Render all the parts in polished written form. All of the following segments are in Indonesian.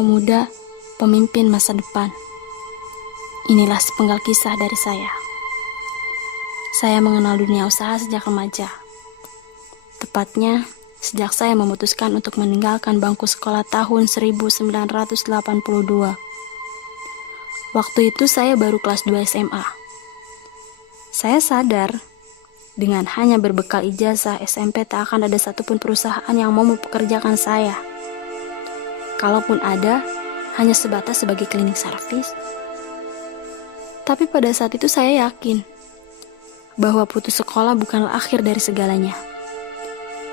pemuda, pemimpin masa depan. Inilah sepenggal kisah dari saya. Saya mengenal dunia usaha sejak remaja. Tepatnya, sejak saya memutuskan untuk meninggalkan bangku sekolah tahun 1982. Waktu itu saya baru kelas 2 SMA. Saya sadar, dengan hanya berbekal ijazah SMP tak akan ada satupun perusahaan yang mau mempekerjakan saya. Kalaupun ada, hanya sebatas sebagai cleaning service. Tapi pada saat itu saya yakin bahwa putus sekolah bukanlah akhir dari segalanya.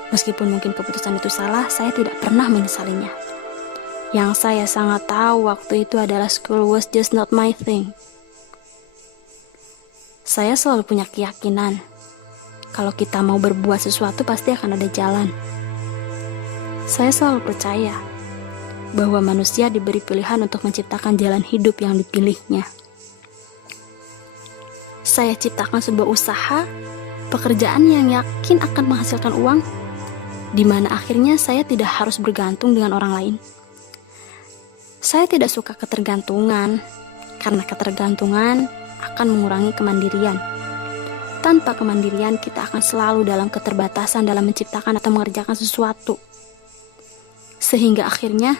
Meskipun mungkin keputusan itu salah, saya tidak pernah menyesalinya. Yang saya sangat tahu waktu itu adalah school was just not my thing. Saya selalu punya keyakinan, kalau kita mau berbuat sesuatu pasti akan ada jalan. Saya selalu percaya bahwa manusia diberi pilihan untuk menciptakan jalan hidup yang dipilihnya. Saya ciptakan sebuah usaha, pekerjaan yang yakin akan menghasilkan uang, di mana akhirnya saya tidak harus bergantung dengan orang lain. Saya tidak suka ketergantungan, karena ketergantungan akan mengurangi kemandirian. Tanpa kemandirian, kita akan selalu dalam keterbatasan dalam menciptakan atau mengerjakan sesuatu. Sehingga akhirnya,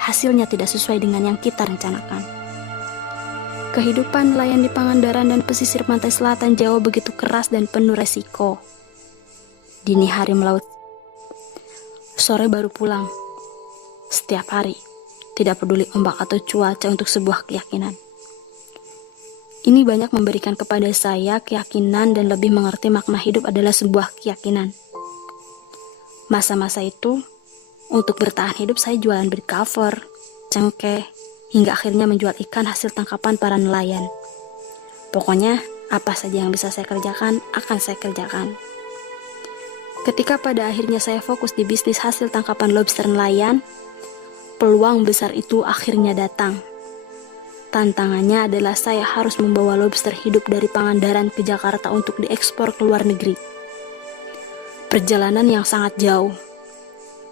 hasilnya tidak sesuai dengan yang kita rencanakan. Kehidupan nelayan di Pangandaran dan pesisir pantai selatan Jawa begitu keras dan penuh resiko. Dini hari melaut, sore baru pulang. Setiap hari, tidak peduli ombak atau cuaca untuk sebuah keyakinan. Ini banyak memberikan kepada saya keyakinan dan lebih mengerti makna hidup adalah sebuah keyakinan. Masa-masa itu, untuk bertahan hidup saya jualan bread cover, cengkeh, hingga akhirnya menjual ikan hasil tangkapan para nelayan. Pokoknya, apa saja yang bisa saya kerjakan, akan saya kerjakan. Ketika pada akhirnya saya fokus di bisnis hasil tangkapan lobster nelayan, peluang besar itu akhirnya datang. Tantangannya adalah saya harus membawa lobster hidup dari Pangandaran ke Jakarta untuk diekspor ke luar negeri. Perjalanan yang sangat jauh,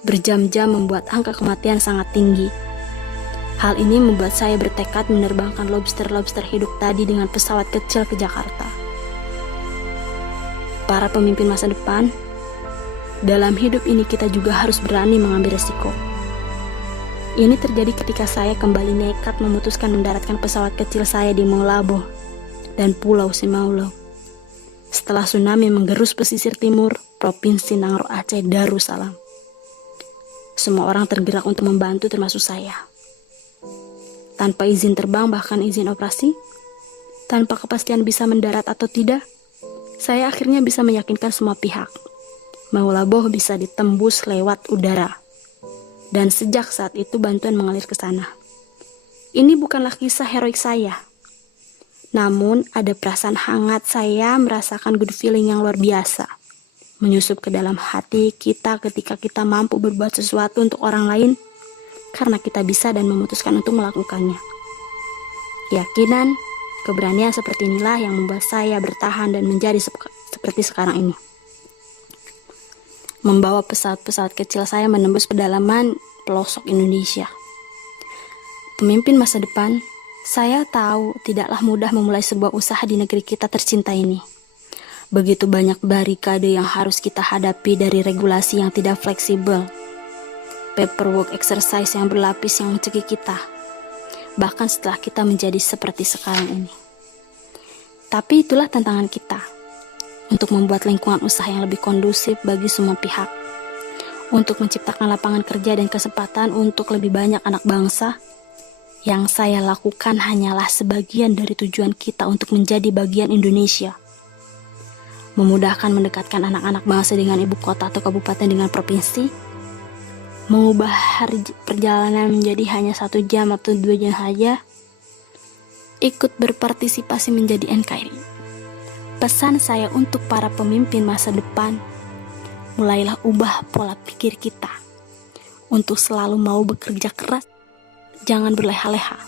berjam-jam membuat angka kematian sangat tinggi. Hal ini membuat saya bertekad menerbangkan lobster-lobster hidup tadi dengan pesawat kecil ke Jakarta. Para pemimpin masa depan, dalam hidup ini kita juga harus berani mengambil resiko. Ini terjadi ketika saya kembali nekat memutuskan mendaratkan pesawat kecil saya di Maulabo dan Pulau Simaulau. Setelah tsunami menggerus pesisir timur, Provinsi Nangro Aceh Darussalam. Semua orang tergerak untuk membantu termasuk saya. Tanpa izin terbang bahkan izin operasi, tanpa kepastian bisa mendarat atau tidak, saya akhirnya bisa meyakinkan semua pihak. Maulabo bisa ditembus lewat udara. Dan sejak saat itu bantuan mengalir ke sana. Ini bukanlah kisah heroik saya. Namun ada perasaan hangat saya merasakan good feeling yang luar biasa. Menyusup ke dalam hati kita ketika kita mampu berbuat sesuatu untuk orang lain karena kita bisa dan memutuskan untuk melakukannya. Keyakinan, keberanian seperti inilah yang membuat saya bertahan dan menjadi seperti sekarang ini. Membawa pesawat-pesawat kecil saya menembus pedalaman pelosok Indonesia. Pemimpin masa depan, saya tahu tidaklah mudah memulai sebuah usaha di negeri kita tercinta ini. Begitu banyak barikade yang harus kita hadapi dari regulasi yang tidak fleksibel, paperwork exercise yang berlapis yang mencekik kita, bahkan setelah kita menjadi seperti sekarang ini. Tapi itulah tantangan kita, untuk membuat lingkungan usaha yang lebih kondusif bagi semua pihak, untuk menciptakan lapangan kerja dan kesempatan untuk lebih banyak anak bangsa. Yang saya lakukan hanyalah sebagian dari tujuan kita untuk menjadi bagian Indonesia. Memudahkan mendekatkan anak-anak bangsa dengan ibu kota atau kabupaten dengan provinsi, mengubah hari perjalanan menjadi hanya 1 jam atau 2 jam saja, ikut berpartisipasi menjadi NKRI. Pesan saya untuk para pemimpin masa depan, mulailah ubah pola pikir kita untuk selalu mau bekerja keras, jangan berleha-leha.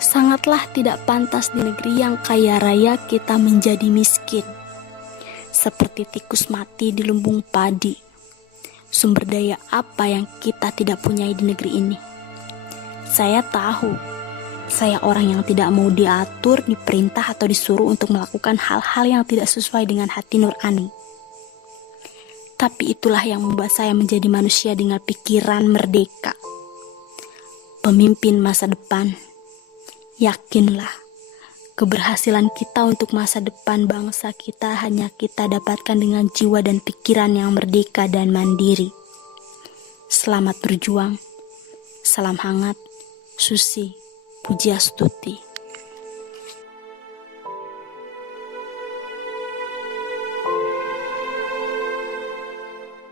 Sangatlah tidak pantas di negeri yang kaya raya kita menjadi miskin, seperti tikus mati di lumbung padi. Sumber daya apa yang kita tidak punyai di negeri ini? Saya tahu, saya orang yang tidak mau diatur, diperintah, atau disuruh untuk melakukan hal-hal yang tidak sesuai dengan hati nurani. Tapi itulah yang membuat saya menjadi manusia dengan pikiran merdeka. Pemimpin masa depan, yakinlah, keberhasilan kita untuk masa depan bangsa kita hanya kita dapatkan dengan jiwa dan pikiran yang merdeka dan mandiri. Selamat berjuang. Salam hangat, Susi Pujiastuti.